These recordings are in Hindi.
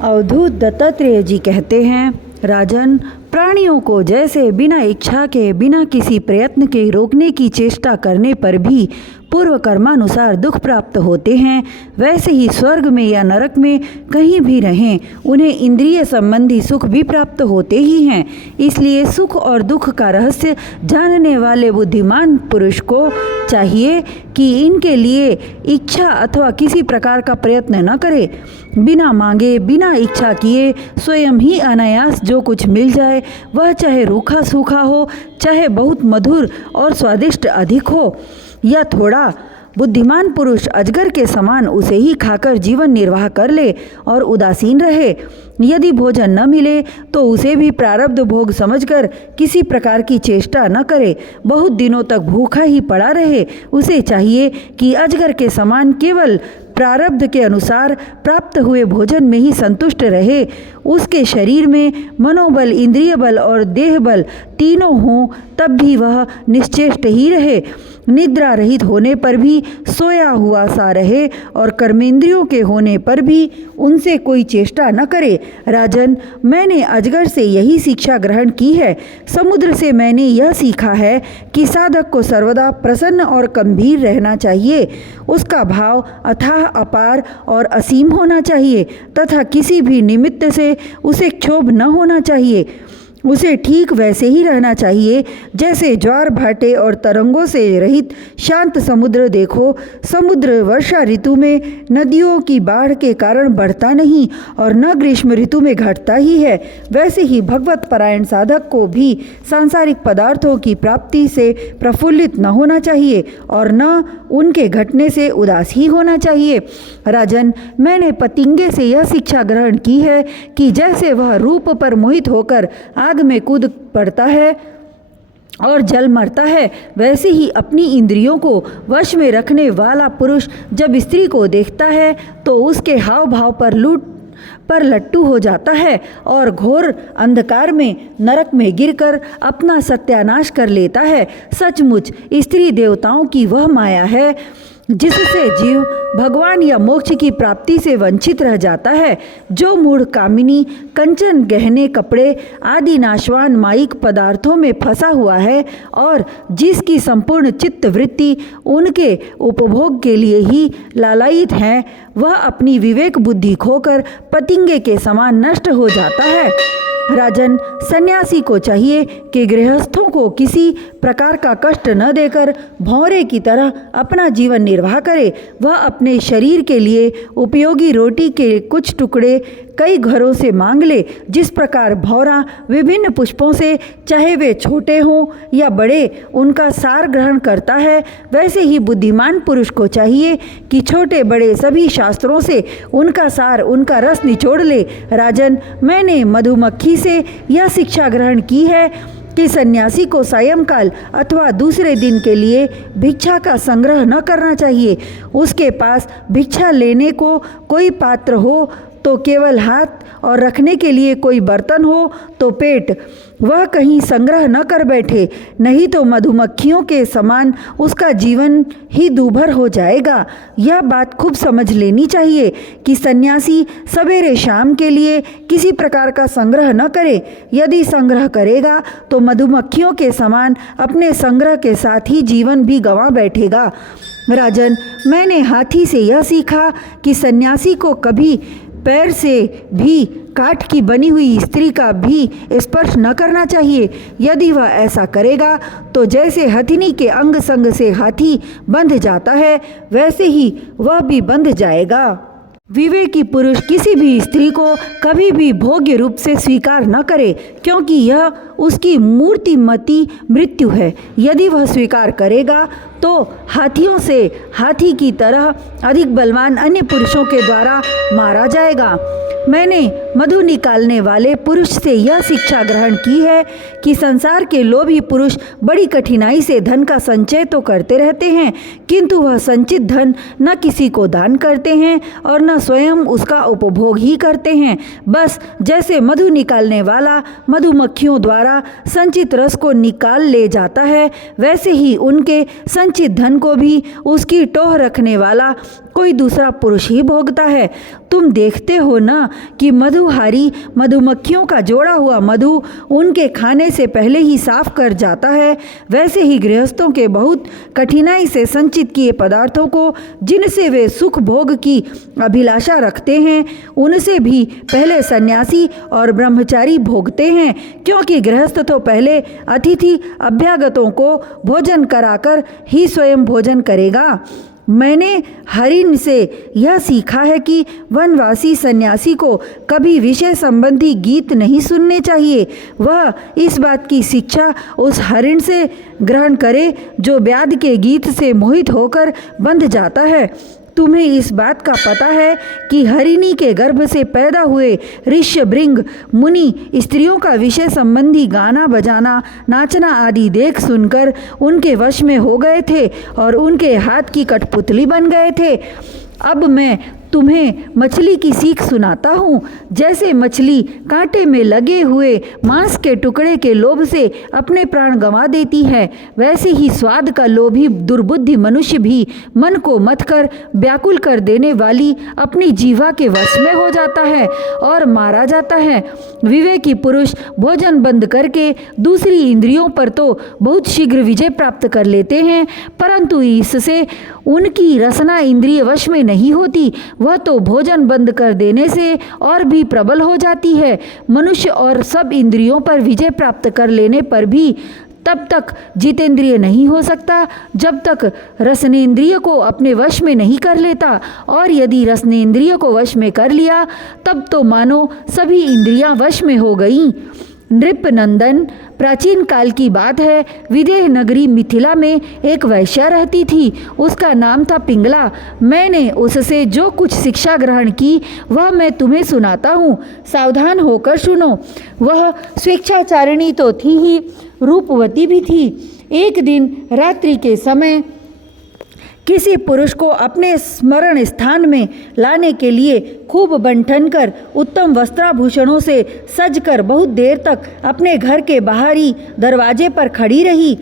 अवधूत दत्तात्रेय जी कहते हैं, राजन, प्राणियों को जैसे बिना इच्छा के, बिना किसी प्रयत्न के रोकने की चेष्टा करने पर भी पूर्व कर्मानुसार दुख प्राप्त होते हैं, वैसे ही स्वर्ग में या नरक में कहीं भी रहें, उन्हें इंद्रिय संबंधी सुख भी प्राप्त होते ही हैं। इसलिए सुख और दुख का रहस्य जानने वाले बुद्धिमान पुरुष को चाहिए कि इनके लिए इच्छा अथवा किसी प्रकार का प्रयत्न न करे। बिना मांगे, बिना इच्छा किए स्वयं ही अनायास जो कुछ मिल जाए, वह चाहे रूखा सूखा हो, चाहे बहुत मधुर और स्वादिष्ट अधिक हो या थोड़ा, बुद्धिमान पुरुष अजगर के समान उसे ही खाकर जीवन निर्वाह कर ले और उदासीन रहे। यदि भोजन न मिले तो उसे भी प्रारब्ध भोग समझकर किसी प्रकार की चेष्टा न करे, बहुत दिनों तक भूखा ही पड़ा रहे। उसे चाहिए कि अजगर के समान केवल प्रारब्ध के अनुसार प्राप्त हुए भोजन में ही संतुष्ट रहे। उसके शरीर में मनोबल, इंद्रिय बल और देह बल तीनों हों, तब भी वह निश्चेष्ट ही रहे। निद्रा रहित होने पर भी सोया हुआ सा रहे और कर्मेंद्रियों के होने पर भी उनसे कोई चेष्टा न करे। राजन, मैंने अजगर से यही शिक्षा ग्रहण की है। समुद्र से मैंने यह सीखा है कि साधक को सर्वदा प्रसन्न और गंभीर रहना चाहिए। उसका भाव अथाह, अपार और असीम होना चाहिए तथा किसी भी निमित्त से उसे क्षोभ न होना चाहिए। उसे ठीक वैसे ही रहना चाहिए जैसे ज्वार भाटे और तरंगों से रहित शांत समुद्र देखो। समुद्र वर्षा ऋतु में नदियों की बाढ़ के कारण बढ़ता नहीं और न ग्रीष्म ऋतु में घटता ही है, वैसे ही भगवत परायण साधक को भी सांसारिक पदार्थों की प्राप्ति से प्रफुल्लित न होना चाहिए और न उनके घटने से उदास ही होना चाहिए। राजन, मैंने पतिंगे से यह शिक्षा ग्रहण की है कि जैसे वह रूप पर मोहित होकर आग में कूद पड़ता है और जल मरता है, वैसे ही अपनी इंद्रियों को वश में रखने वाला पुरुष जब स्त्री को देखता है तो उसके हाव भाव पर लट्टू हो जाता है और घोर अंधकार में नरक में गिरकर अपना सत्यानाश कर लेता है। सचमुच स्त्री देवताओं की वह माया है जिससे जीव भगवान या मोक्ष की प्राप्ति से वंचित रह जाता है। जो मूढ़ कामिनी कंचन, गहने, कपड़े आदि नाशवान मायिक पदार्थों में फंसा हुआ है और जिसकी संपूर्ण चित्त वृत्ति उनके उपभोग के लिए ही लालायित है, वह अपनी विवेक बुद्धि खोकर पतिंगे के समान नष्ट हो जाता है। राजन, सन्यासी को चाहिए कि गृहस्थों को किसी प्रकार का कष्ट न देकर भौरे की तरह अपना जीवन निर्वाह करे। वह अपने शरीर के लिए उपयोगी रोटी के कुछ टुकड़े कई घरों से मांग ले। जिस प्रकार भौरा विभिन्न पुष्पों से, चाहे वे छोटे हों या बड़े, उनका सार ग्रहण करता है, वैसे ही बुद्धिमान पुरुष को चाहिए कि छोटे बड़े सभी शास्त्रों से उनका सार, उनका रस निचोड़ ले। राजन, मैंने मधुमक्खी से यह शिक्षा ग्रहण की है कि सन्यासी को सायंकाल अथवा दूसरे दिन के लिए भिक्षा का संग्रह न करना चाहिए। उसके पास भिक्षा लेने को कोई पात्र हो तो केवल हाथ और रखने के लिए कोई बर्तन हो तो पेट, वह कहीं संग्रह न कर बैठे, नहीं तो मधुमक्खियों के समान उसका जीवन ही दूभर हो जाएगा। यह बात खूब समझ लेनी चाहिए कि सन्यासी सवेरे शाम के लिए किसी प्रकार का संग्रह न करे। यदि संग्रह करेगा तो मधुमक्खियों के समान अपने संग्रह के साथ ही जीवन भी गंवा बैठेगा। राजन, मैंने हाथी से यह सीखा कि सन्यासी को कभी पैर से भी काठ की बनी हुई स्त्री का भी स्पर्श न करना चाहिए। यदि वह ऐसा करेगा तो जैसे हथिनी के अंग संग से हाथी बंध जाता है, वैसे ही वह भी बंध जाएगा। विवेकी पुरुष किसी भी स्त्री को कभी भी भोग्य रूप से स्वीकार न करे, क्योंकि यह उसकी मूर्तिमती मृत्यु है। यदि वह स्वीकार करेगा तो हाथियों से हाथी की तरह अधिक बलवान अन्य पुरुषों के द्वारा मारा जाएगा। मैंने मधु निकालने वाले पुरुष से यह शिक्षा ग्रहण की है कि संसार के लोभी पुरुष बड़ी कठिनाई से धन का संचय तो करते रहते हैं, किंतु वह संचित धन न किसी को दान करते हैं और न स्वयं उसका उपभोग ही करते हैं। बस जैसे मधु निकालने वाला मधुमक्खियों द्वारा संचित रस को निकाल ले जाता है, वैसे ही उनके संचित धन को भी उसकी टोह रखने वाला कोई दूसरा पुरुष ही भोगता है। तुम देखते हो ना कि मधुहारी मधुमक्खियों का जोड़ा हुआ मधु उनके खाने से पहले ही साफ कर जाता है, वैसे ही गृहस्थों के बहुत कठिनाई से संचित किए पदार्थों को जिनसे वे सुख भोग की अभिलाषा रखते हैं, उनसे भी पहले सन्यासी और ब्रह्मचारी भोगते हैं, क्योंकि गृहस्थ तो पहले अतिथि अभ्यागतों को भोजन कराकर ही स्वयं भोजन करेगा। मैंने हरिण से यह सीखा है कि वनवासी सन्यासी को कभी विषय संबंधी गीत नहीं सुनने चाहिए। वह इस बात की शिक्षा उस हरिण से ग्रहण करे जो व्याध के गीत से मोहित होकर बंध जाता है। तुम्हें इस बात का पता है कि हरिणी के गर्भ से पैदा हुए ऋष्यभृंग मुनि स्त्रियों का विषय संबंधी गाना बजाना नाचना आदि देख सुनकर उनके वश में हो गए थे और उनके हाथ की कठपुतली बन गए थे। अब मैं तुम्हें मछली की सीख सुनाता हूँ। जैसे मछली कांटे में लगे हुए मांस के टुकड़े के लोभ से अपने प्राण गंवा देती है, वैसे ही स्वाद का लोभी दुर्बुद्धि मनुष्य भी मन को मथ कर व्याकुल कर देने वाली अपनी जीवा के वश में हो जाता है और मारा जाता है। विवेकी पुरुष भोजन बंद करके दूसरी इंद्रियों पर तो बहुत शीघ्र विजय प्राप्त कर लेते हैं, परंतु इससे उनकी रसना इंद्रिय वश में नहीं होती। वह तो भोजन बंद कर देने से और भी प्रबल हो जाती है। मनुष्य और सब इंद्रियों पर विजय प्राप्त कर लेने पर भी तब तक जितेंद्रिय नहीं हो सकता जब तक रसनेन्द्रिय को अपने वश में नहीं कर लेता, और यदि रसनेन्द्रिय को वश में कर लिया तब तो मानो सभी इंद्रियां वश में हो गईं। नृपनंदन, प्राचीन काल की बात है, विदेह नगरी मिथिला में एक वैश्या रहती थी। उसका नाम था पिंगला। मैंने उससे जो कुछ शिक्षा ग्रहण की वह मैं तुम्हें सुनाता हूँ, सावधान होकर सुनो। वह स्वेच्छाचारिणी तो थी ही, रूपवती भी थी। एक दिन रात्रि के समय किसी पुरुष को अपने स्मरण स्थान में लाने के लिए खूब बंठन कर उत्तम वस्त्राभूषणों से सजकर बहुत देर तक अपने घर के बाहरी दरवाजे पर खड़ी रही।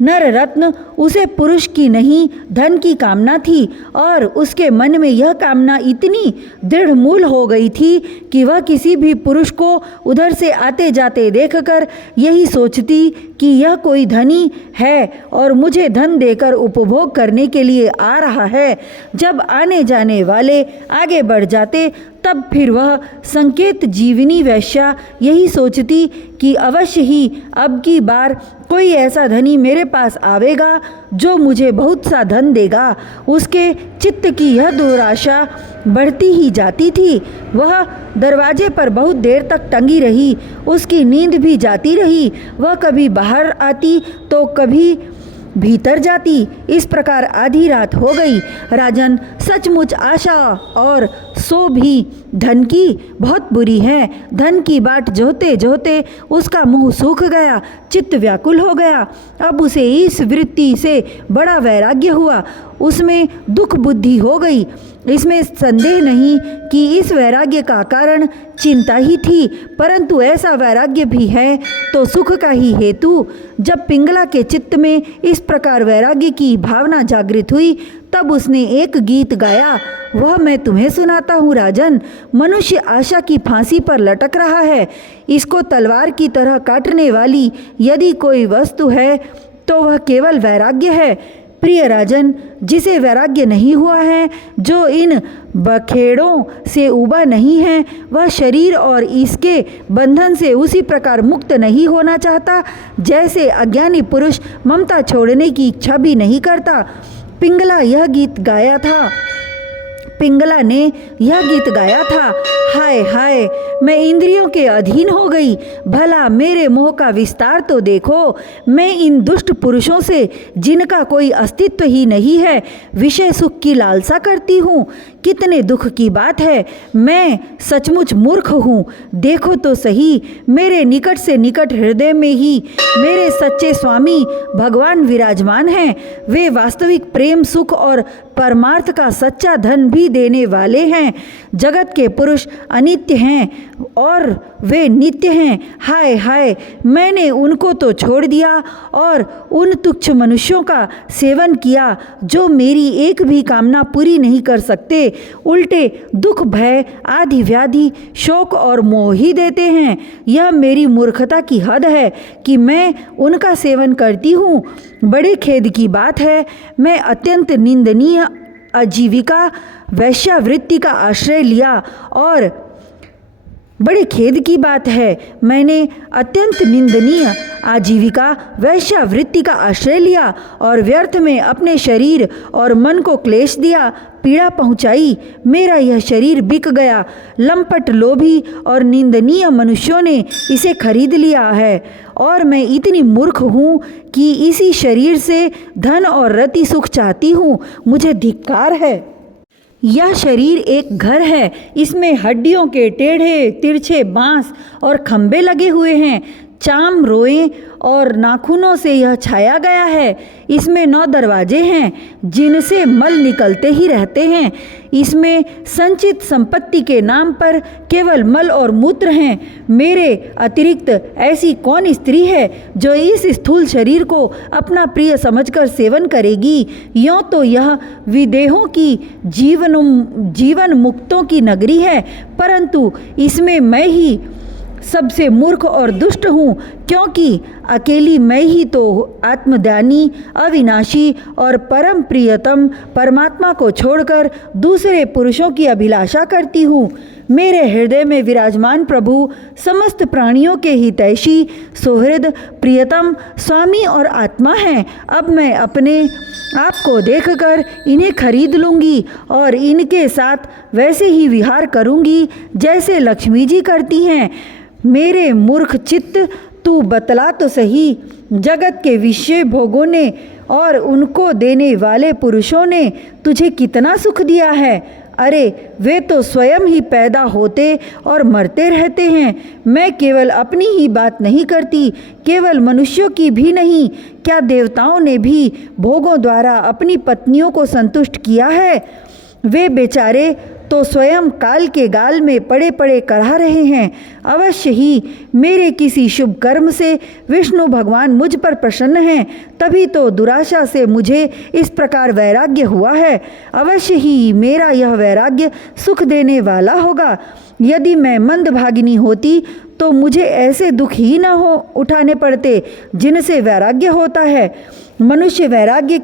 नर रत्न उसे पुरुष की नहीं धन की कामना थी, और उसके मन में यह कामना इतनी दृढ़ मूल हो गई थी कि वह किसी भी पुरुष को उधर से आते जाते देखकर यही सोचती कि यह कोई धनी है और मुझे धन देकर उपभोग करने के लिए आ रहा है। जब आने जाने वाले आगे बढ़ जाते तब फिर वह संकेत जीवनी वैश्या यही सोचती कि अवश्य ही अब की बार कोई ऐसा धनी मेरे पास आवेगा जो मुझे बहुत सा धन देगा। उसके चित्त की यह दुराशा बढ़ती ही जाती थी। वह दरवाजे पर बहुत देर तक टंगी रही, उसकी नींद भी जाती रही। वह कभी बाहर आती तो कभी भीतर जाती। इस प्रकार आधी रात हो गई। राजन, सचमुच आशा और सो भी धन की बहुत बुरी है। धन की बाट जोहते जोहते उसका मुंह सूख गया, चित्त व्याकुल हो गया। अब उसे इस वृत्ति से बड़ा वैराग्य हुआ, उसमें दुख बुद्धि हो गई। इसमें संदेह नहीं कि इस वैराग्य का कारण चिंता ही थी, परंतु ऐसा वैराग्य भी है तो सुख का ही हेतु। जब पिंगला के चित्त में इस प्रकार वैराग्य की भावना जागृत हुई तब उसने एक गीत गाया, वह मैं तुम्हें सुनाता हूँ। राजन, मनुष्य आशा की फांसी पर लटक रहा है। इसको तलवार की तरह काटने वाली यदि कोई वस्तु है तो वह केवल वैराग्य है। प्रिय राजन, जिसे वैराग्य नहीं हुआ है, जो इन बखेड़ों से उबा नहीं है, वह शरीर और इसके बंधन से उसी प्रकार मुक्त नहीं होना चाहता जैसे अज्ञानी पुरुष ममता छोड़ने की इच्छा भी नहीं करता। पिंगला यह गीत गाया था। पिंगला ने यह गीत गाया था, हाय हाय मैं इंद्रियों के अधीन हो गई, भला मेरे मोह का विस्तार तो देखो। मैं इन दुष्ट पुरुषों से जिनका कोई अस्तित्व ही नहीं है विषय सुख की लालसा करती हूँ। कितने दुख की बात है, मैं सचमुच मूर्ख हूँ। देखो तो सही, मेरे निकट से निकट हृदय में ही मेरे सच्चे स्वामी भगवान विराजमान हैं। वे वास्तविक प्रेम सुख और परमार्थ का सच्चा धन भी देने वाले हैं। जगत के पुरुष अनित्य हैं और वे नित्य हैं। हाय हाय मैंने उनको तो छोड़ दिया और उन तुच्छ मनुष्यों का सेवन किया जो मेरी एक भी कामना पूरी नहीं कर सकते, उल्टे दुख भय आदि व्याधि शोक और मोह ही देते हैं। यह मेरी मूर्खता की हद है कि मैं उनका सेवन करती हूँ। बड़े खेद की बात है, मैं अत्यंत निंदनीय आजीविका वैश्यावृत्ति का आश्रय लिया और बड़े खेद की बात है, मैंने अत्यंत निंदनीय आजीविका वैश्यावृत्ति का आश्रय लिया और व्यर्थ में अपने शरीर और मन को क्लेश दिया, पीड़ा पहुंचाई। मेरा यह शरीर बिक गया, लंपट लोभी और निंदनीय मनुष्यों ने इसे खरीद लिया है और मैं इतनी मूर्ख हूँ कि इसी शरीर से धन और रति सुख चाहती हूँ। मुझे धिक्कार है। यह शरीर एक घर है, इसमें हड्डियों के टेढ़े तिरछे बांस और खंभे लगे हुए हैं। चाम रोएं और नाखूनों से यह छाया गया है। इसमें 9 दरवाजे हैं जिनसे मल निकलते ही रहते हैं। इसमें संचित संपत्ति के नाम पर केवल मल और मूत्र हैं। मेरे अतिरिक्त ऐसी कौन स्त्री है जो इस स्थूल शरीर को अपना प्रिय समझकर सेवन करेगी। यों तो यह विदेहों की जीवन मुक्तों की नगरी है, परंतु इसमें मैं ही सबसे मूर्ख और दुष्ट हूँ, क्योंकि अकेली मैं ही तो आत्मज्ञानी अविनाशी और परम प्रियतम परमात्मा को छोड़कर दूसरे पुरुषों की अभिलाषा करती हूँ। मेरे हृदय में विराजमान प्रभु समस्त प्राणियों के हितैषी सुहृद प्रियतम स्वामी और आत्मा हैं। अब मैं अपने आप को देखकर इन्हें खरीद लूँगी और इनके साथ वैसे ही विहार करूँगी जैसे लक्ष्मी जी करती हैं। मेरे मूर्ख चित्त, तू बतला तो सही, जगत के विषय भोगों ने और उनको देने वाले पुरुषों ने तुझे कितना सुख दिया है। अरे वे तो स्वयं ही पैदा होते और मरते रहते हैं। मैं केवल अपनी ही बात नहीं करती, केवल मनुष्यों की भी नहीं, क्या देवताओं ने भी भोगों द्वारा अपनी पत्नियों को संतुष्ट किया है। वे बेचारे तो स्वयं काल के गाल में पड़े पड़े करहा रहे हैं। अवश्य ही मेरे किसी शुभ कर्म से विष्णु भगवान मुझ पर प्रसन्न हैं, तभी तो दुराशा से मुझे इस प्रकार वैराग्य हुआ है। अवश्य ही मेरा यह वैराग्य सुख देने वाला होगा। यदि मैं मंदभागिनी होती तो मुझे ऐसे दुख ही न हो उठाने पड़ते जिनसे वैराग्य होता है। मनुष्य वैराग्य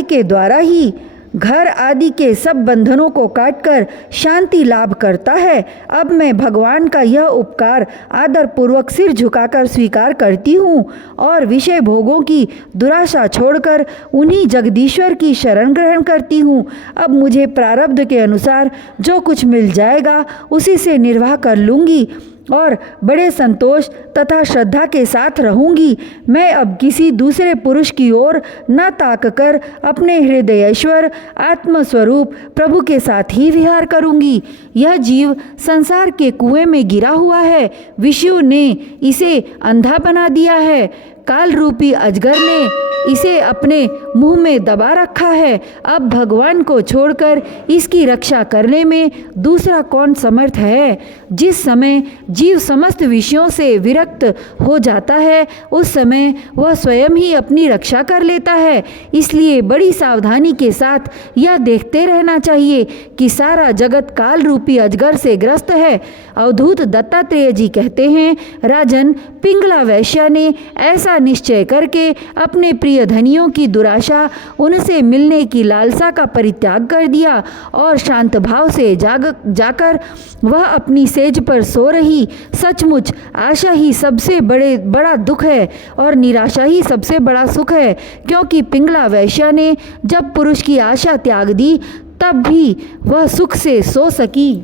के द्वारा ही घर आदि के सब बंधनों को काटकर शांति लाभ करता है। अब मैं भगवान का यह उपकार आदर पूर्वक सिर झुकाकर स्वीकार करती हूँ और विषय भोगों की दुराशा छोड़कर उन्हीं जगदीश्वर की शरण ग्रहण करती हूँ। अब मुझे प्रारब्ध के अनुसार जो कुछ मिल जाएगा उसी से निर्वाह कर लूँगी और बड़े संतोष तथा श्रद्धा के साथ रहूंगी। मैं अब किसी दूसरे पुरुष की ओर न ताक कर अपने हृदयेश्वर आत्मस्वरूप प्रभु के साथ ही विहार करूंगी। यह जीव संसार के कुएं में गिरा हुआ है, विषयों ने इसे अंधा बना दिया है, काल रूपी अजगर ने इसे अपने मुंह में दबा रखा है। अब भगवान को छोड़कर इसकी रक्षा करने में दूसरा कौन समर्थ है। जिस समय जीव समस्त विषयों से विरक्त हो जाता है उस समय वह स्वयं ही अपनी रक्षा कर लेता है। इसलिए बड़ी सावधानी के साथ यह देखते रहना चाहिए कि सारा जगत काल रूपी अजगर से ग्रस्त है। अवधूत दत्तात्रेय जी कहते हैं, राजन, पिंगला वैश्या ने ऐसा निश्चय करके अपने प्रिय धनियों की दुराशा, उनसे मिलने की लालसा का परित्याग कर दिया और शांत भाव से जाकर वह अपनी सेज पर सो रही। सचमुच आशा ही सबसे बड़ा दुख है और निराशा ही सबसे बड़ा सुख है, क्योंकि पिंगला वैश्या ने जब पुरुष की आशा त्याग दी तब भी वह सुख से सो सकी।